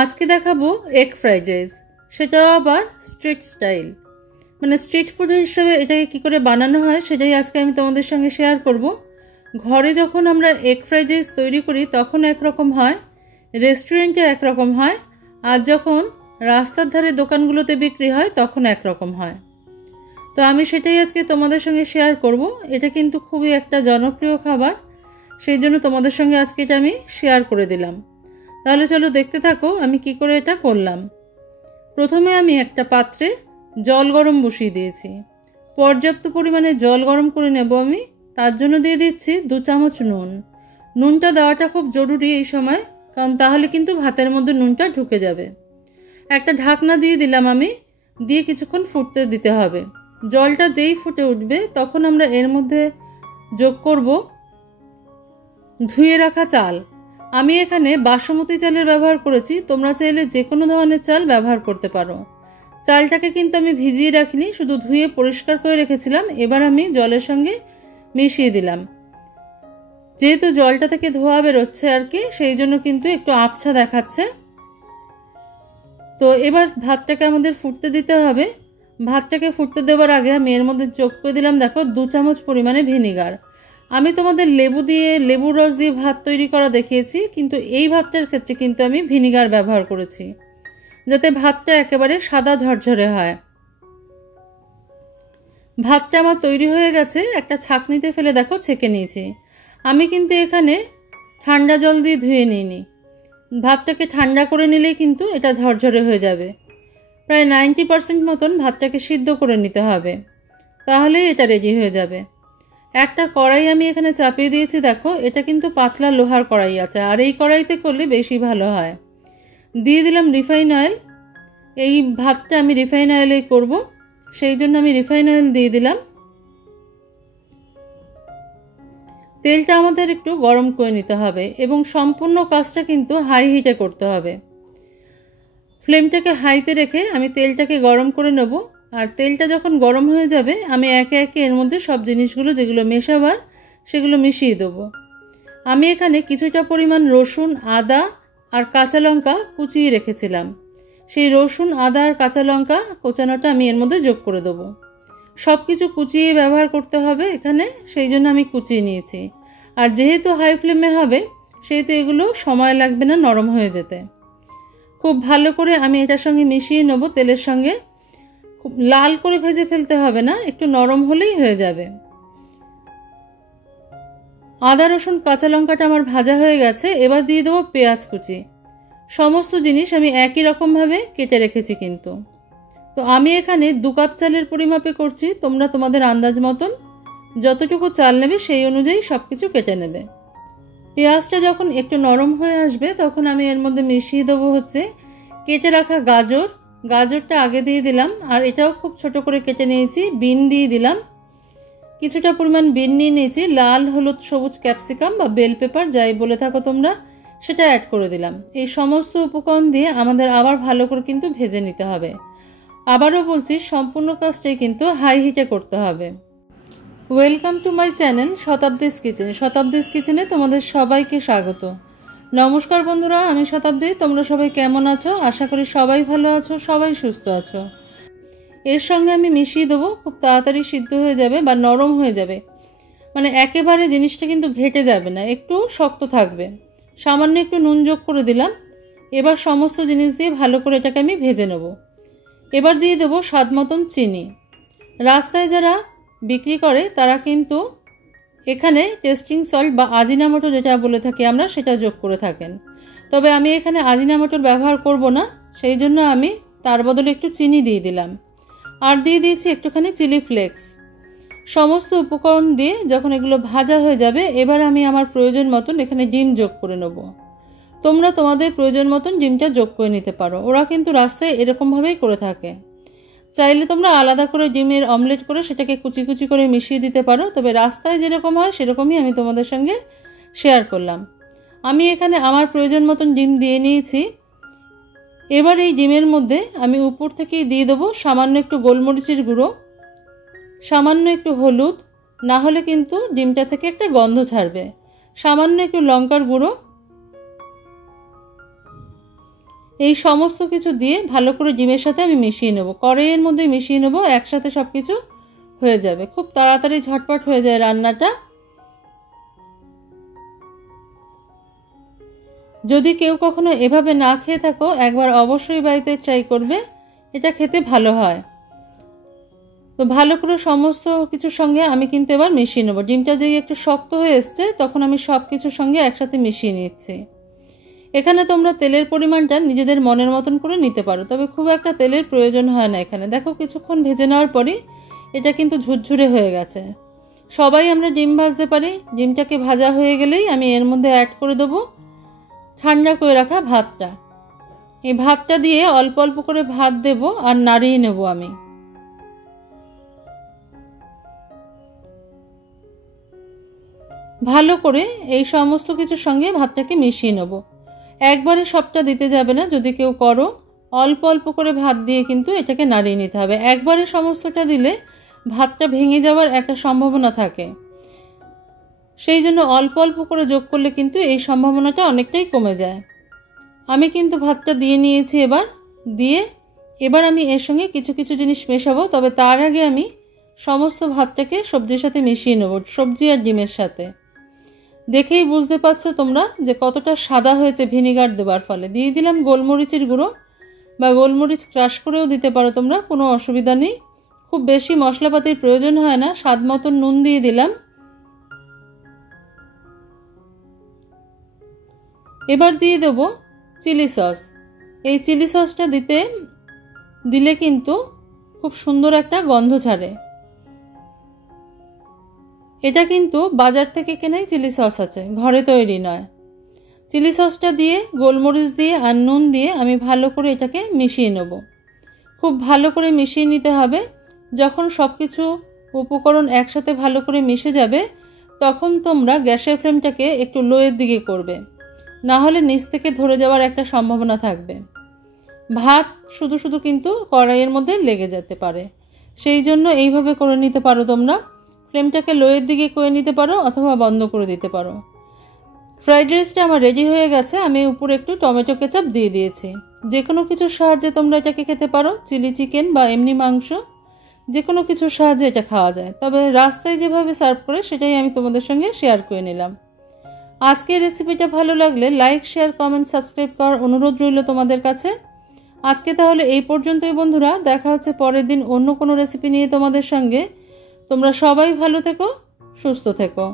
আজকে দেখাবো egg fried rice, সেটাও আবার স্ট্রিট স্টাইল। মানে স্ট্রিট ফুড হিসেবে এটাকে কি করে বানানো হয় সেটাই আজকে আমি তোমাদের সঙ্গে শেয়ার করব। ঘরে যখন আমরা এগ ফ্রাইড রাইস তৈরি করি তখন একরকম হয়, রেস্টুরেন্টে একরকম হয়, আর যখন রাস্তার ধারে দোকানগুলোতে বিক্রি হয় তখন একরকম হয়। তো আমি সেটাই আজকে তোমাদের সঙ্গে শেয়ার করব। এটা কিন্তু খুবই একটা জনপ্রিয় খাবার, সেই জন্য তোমাদের সঙ্গে আজকে এটা আমি শেয়ার করে দিলাম। তাহলে চলো দেখতে থাকো আমি কি করে এটা করলাম। প্রথমে আমি একটা পাত্রে জল গরম বসিয়ে দিয়েছি। পর্যাপ্ত পরিমাণে জল গরম করে নেব আমি। তার জন্য দিয়ে দিচ্ছি 2 চামচ নুন। নুনটা দেওয়াটা খুব জরুরি এই সময়, কারণ তাহলে কিন্তু ভাতের মধ্যে নুনটা ঢুকে যাবে। একটা ঢাকনা দিয়ে দিলাম আমি, দিয়ে কিছুক্ষণ ফুটতে দিতে হবে। জলটা যেই ফুটে উঠবে তখন আমরা এর মধ্যে যোগ করব ধুয়ে রাখা চাল। আমি এখানে বাসমতি চালের ব্যবহার করেছি, তোমরা চাইলে যে কোনো ধরনের চাল ব্যবহার করতে পারো। চালটাকে কিন্তু আমি ভিজিয়ে রাখিনি, শুধু ধুয়ে পরিষ্কার করে রেখেছিলাম। এবার আমি জলের সঙ্গে মিশিয়ে দিলাম। যেহেতু জলটা থেকে ধোয়া বেরোচ্ছে আর কি, সেই জন্য কিন্তু একটু আবছা দেখাচ্ছে। তো এবার ভাতটাকে আমাদের ফুটতে দিতে হবে। ভাতটাকে ফুটতে দেওয়ার আগে আমি এর মধ্যে যোগ করে দিলাম, দেখো 2 চামচ পরিমাণে ভিনিগার। আমি তোমাদের লেবুর রস দিয়ে ভাত তৈরি করা দেখিয়েছি, কিন্তু এই ভাতটার ক্ষেত্রে কিন্তু আমি ভিনিগার ব্যবহার করেছি, যাতে ভাতটা একেবারে সাদা ঝরঝরে হয়। ভাতটা আমার তৈরি হয়ে গেছে, একটা ছাঁকনিতে ফেলে দেখো ছেঁকে নিয়েছি। আমি কিন্তু এখানে ঠান্ডা জল দিয়ে ধুয়ে নিইনি। ভাতটাকে ঠান্ডা করে নিলেই কিন্তু এটা ঝরঝরে হয়ে যাবে। প্রায় 90% মতন ভাতটাকে সিদ্ধ করে নিতে হবে, তাহলে এটা রেডি হয়ে যাবে। একটা কড়াই আমি এখানে চাপিয়ে দিয়েছি, দেখো এটা কিন্তু পাতলা লোহার কড়াই আছে, আর এই কড়াইতে করলে বেশি ভালো হয়। দিয়ে দিলাম রিফাইন অয়েল। এই ভাতটা আমি রিফাইন অয়েলেই করব, সেই জন্য আমি রিফাইন অয়েল দিয়ে দিলাম। তেলটা আমাদের একটু গরম করে নিতে হবে এবং সম্পূর্ণ কাজটা কিন্তু হাই হিটে করতে হবে। ফ্লেমটাকে হাইতে রেখে আমি তেলটাকে গরম করে নেব। আর তেলটা যখন গরম হয়ে যাবে আমি একে একে এর মধ্যে সব জিনিসগুলো যেগুলো মেশাবার সেগুলো মিশিয়ে দেবো। আমি এখানে কিছুটা পরিমাণ রসুন, আদা আর কাঁচা লঙ্কা কুচিয়ে রেখেছিলাম। সেই রসুন, আদা আর কাঁচা লঙ্কা কোচানোটা আমি এর মধ্যে যোগ করে দেবো। সব কিছু কুচিয়ে ব্যবহার করতে হবে এখানে, সেই জন্য আমি কুচিয়ে নিয়েছি। আর যেহেতু হাই ফ্লেমে হবে সেহেতু এগুলো সময় লাগবে না নরম হয়ে যেতে। খুব ভালো করে আমি এটার সঙ্গে মিশিয়ে নেব তেলের সঙ্গে। খুব লাল করে ভেজে ফেলতে হবে না, একটু নরম হলেই হয়ে যাবে। আদা, রসুন, কাঁচা লঙ্কাটা আমার ভাজা হয়ে গেছে। এবার দিয়ে দেবো পেঁয়াজ কুচি। সমস্ত জিনিস আমি একই রকমভাবে কেটে রেখেছি কিন্তু। তো আমি এখানে 2 কাপ চালের পরিমাপে করছি, তোমরা তোমাদের আন্দাজ মতন যতটুকু চাল নেবে সেই অনুযায়ী সব কিছু কেটে নেবে। পেঁয়াজটা যখন একটু নরম হয়ে আসবে তখন আমি এর মধ্যে মিশিয়ে দেবো হচ্ছে কেটে রাখা গাজর। গাজরটা আগে দিয়ে দিলাম, আর এটাও খুব ছোট করে কেটে নিয়েছি। বিন দিয়ে দিলাম, কিছুটা পরিমাণ বিন নিয়ে নিয়েছি। লাল, হলুদ, সবুজ ক্যাপসিকাম বা বেল পেপার যাই বলে থাকো তোমরা, সেটা অ্যাড করে দিলাম। এই সমস্ত উপকরণ দিয়ে আমাদের আবার ভালো করে কিন্তু ভেজে নিতে হবে। আবারও বলছি, সম্পূর্ণ কাজটাই কিন্তু হাই হিটে করতে হবে। Welcome to my channel Shatabdi's kitchen. Shatabdi's কিচেনে তোমাদের সবাইকে স্বাগত। নমস্কার বন্ধুরা, আমি শতাব্দী। তোমরা সবাই কেমন আছো? আশা করি সবাই ভালো আছো, সবাই সুস্থ আছো। এর সঙ্গে আমি মিশিয়ে দেবো, খুব তাড়াতাড়ি সিদ্ধ হয়ে যাবে বা নরম হয়ে যাবে। মানে একেবারে জিনিসটা কিন্তু ঘেটে যাবে না, একটু শক্ত থাকবে। সামান্য একটু নুন যোগ করে দিলাম। এবার সমস্ত জিনিস দিয়ে ভালো করে এটাকে আমি ভেজে নেব। এবার দিয়ে দেবো স্বাদ মতন চিনি। রাস্তায় যারা বিক্রি করে তারা কিন্তু এখানে টেস্টিং সল্ট বা আজিনামোটো যেটা বলে থাকি আমরা, সেটা যোগ করে থাকেন। তবে আমি এখানে আজিনামোটোর ব্যবহার করব না, সেই জন্য আমি তার বদলে একটু চিনি দিয়ে দিলাম। আর দিয়ে দিয়েছি একটুখানি চিলি ফ্লেক্স। সমস্ত উপকরণ দিয়ে যখন এগুলো ভাজা হয়ে যাবে, এবার আমি আমার প্রয়োজন মতন এখানে ডিম যোগ করে নেব। তোমরা তোমাদের প্রয়োজন মতন ডিমটা যোগ করে নিতে পারো, ওরা কিন্তু রাস্তায় এরকমভাবেই করে থাকে। চাইলে তোমরা আলাদা করে ডিমের অমলেট করে সেটাকে কুচি কুচি করে মিশিয়ে দিতে পারো, তবে রাস্তায় যেরকম হয় সেরকমই আমি তোমাদের সঙ্গে শেয়ার করলাম। আমি এখানে আমার প্রয়োজন মতন ডিম দিয়ে নিয়েছি। এবার এই ডিমের মধ্যে আমি উপর থেকেই দিয়ে দেবো সামান্য একটু গোলমরিচের গুঁড়ো, সামান্য একটু হলুদ, না হলে কিন্তু ডিমটা থেকে একটা গন্ধ ছাড়বে, সামান্য একটু লঙ্কার গুঁড়ো। এই সমস্ত কিছু দিয়ে ভালো করে ডিমের সাথে আমি মিশিয়ে নেব, কড়াইয়ের মধ্যে মিশিয়ে নেব, একসাথে সব কিছু হয়ে যাবে। খুব তাড়াতাড়ি ঝটপট হয়ে যায় রান্নাটা। যদি কেউ কখনো এভাবে না খেয়ে থাকো, একবার অবশ্যই বাড়িতে ট্রাই করবে, এটা খেতে ভালো হয়। তো ভালো করে সমস্ত কিছুর সঙ্গে আমি কিন্তু এবার মিশিয়ে নেব। ডিমটা যেই একটু শক্ত হয়ে এসছে, তখন আমি সব কিছুর সঙ্গে একসাথে মিশিয়ে নিচ্ছি। এখানে তোমরা তেলের পরিমাণটা নিজেদের মনের মতন করে নিতে পারো, তবে খুব একটা তেলের প্রয়োজন হয় না এখানে। দেখো কিছুক্ষণ ভেজে নেওয়ার পরই এটা কিন্তু ঝুরঝুরে হয়ে গেছে। সবাই আমরা ডিম ভাজতে পারি। ডিমটাকে ভাজা হয়ে গেলেই আমি এর মধ্যে অ্যাড করে দেবো ঠান্ডা করে রাখা ভাতটা। এই ভাতটা দিয়ে অল্প অল্প করে ভাত দেব আর নাড়িয়ে নেব আমি। ভালো করে এই সমস্ত কিছুর সঙ্গে ভাতটাকে মিশিয়ে নেব। একবারে সবটা দিতে যাবে না, যদি কেউ করো অল্প অল্প করে ভাত দিয়ে কিন্তু এটাকে নাড়িয়ে নিতে হবে। একবারে সমস্তটা দিলে ভাতটা ভেঙে যাওয়ার একটা সম্ভাবনা থাকে, সেই জন্য অল্প অল্প করে যোগ করলে কিন্তু এই সম্ভাবনাটা অনেকটাই কমে যায়। আমি কিন্তু ভাতটা দিয়ে নিয়েছি। এবার আমি এর সঙ্গে কিছু কিছু জিনিস মেশাবো, তবে তার আগে আমি সমস্ত ভাতটাকে সবজির সাথে মিশিয়ে নেব, সবজি আর ডিমের সাথে। দেখেই বুঝতে পারছো তোমরা যে কতটা সাদা হয়েছে ভিনিগার দেওয়ার ফলে। দিয়ে দিলাম গোলমরিচের গুঁড়ো, বা গোলমরিচ ক্রাশ করেও দিতে পারো তোমরা, কোনো অসুবিধা নেই। খুব বেশি মশলাপাতির প্রয়োজন হয় না। স্বাদ মতন নুন দিয়ে দিলাম। এবার দিয়ে দেব চিলি সস। এই চিলি সসটা দিলে কিন্তু খুব সুন্দর একটা গন্ধ ছাড়ে। এটা কিন্তু বাজার থেকে কেনাই চিলি সস আছে, ঘরে তৈরি নয়। চিলি সসটা দিয়ে, গোলমরিচ দিয়ে আর নুন দিয়ে আমি ভালো করে এটাকে মিশিয়ে নেব। খুব ভালো করে মিশিয়ে নিতে হবে। যখন সব কিছু উপকরণ একসাথে ভালো করে মিশে যাবে, তখন তোমরা গ্যাসের ফ্লেমটাকে একটু লোয়ের দিকে করবে, না হলে নিচ থেকে ধরে যাওয়ার একটা সম্ভাবনা থাকবে। ভাত শুধু শুধু কিন্তু কড়াইয়ের মধ্যে লেগে যেতে পারে, সেই জন্য এইভাবে করে নিতে পারো তোমরা। ফ্লেমটাকে লোয়ের দিকে করে নিতে পারো অথবা বন্ধ করে দিতে পারো। ফ্রাইড রাইসটা আমার রেডি হয়ে গেছে। আমি উপরে একটু টমেটো কেচাপ দিয়ে দিয়েছি। যে কোনো কিছুর সাহায্যে তোমরা এটাকে খেতে পারো, চিলি চিকেন বা এমনি মাংস, যে কোনো কিছুর সাহায্যে এটা খাওয়া যায়। তবে রাস্তায় যেভাবে সার্ভ করে সেটাই আমি তোমাদের সঙ্গে শেয়ার করে নিলাম। আজকের রেসিপিটা ভালো লাগলে লাইক, শেয়ার, কমেন্ট, সাবস্ক্রাইব করার অনুরোধ রইল তোমাদের কাছে। আজকে তাহলে এই পর্যন্তই বন্ধুরা। দেখা হচ্ছে পরের দিন অন্য কোনো রেসিপি নিয়ে তোমাদের সঙ্গে। তোমরা সবাই ভালো থেকো, সুস্থ থেকো।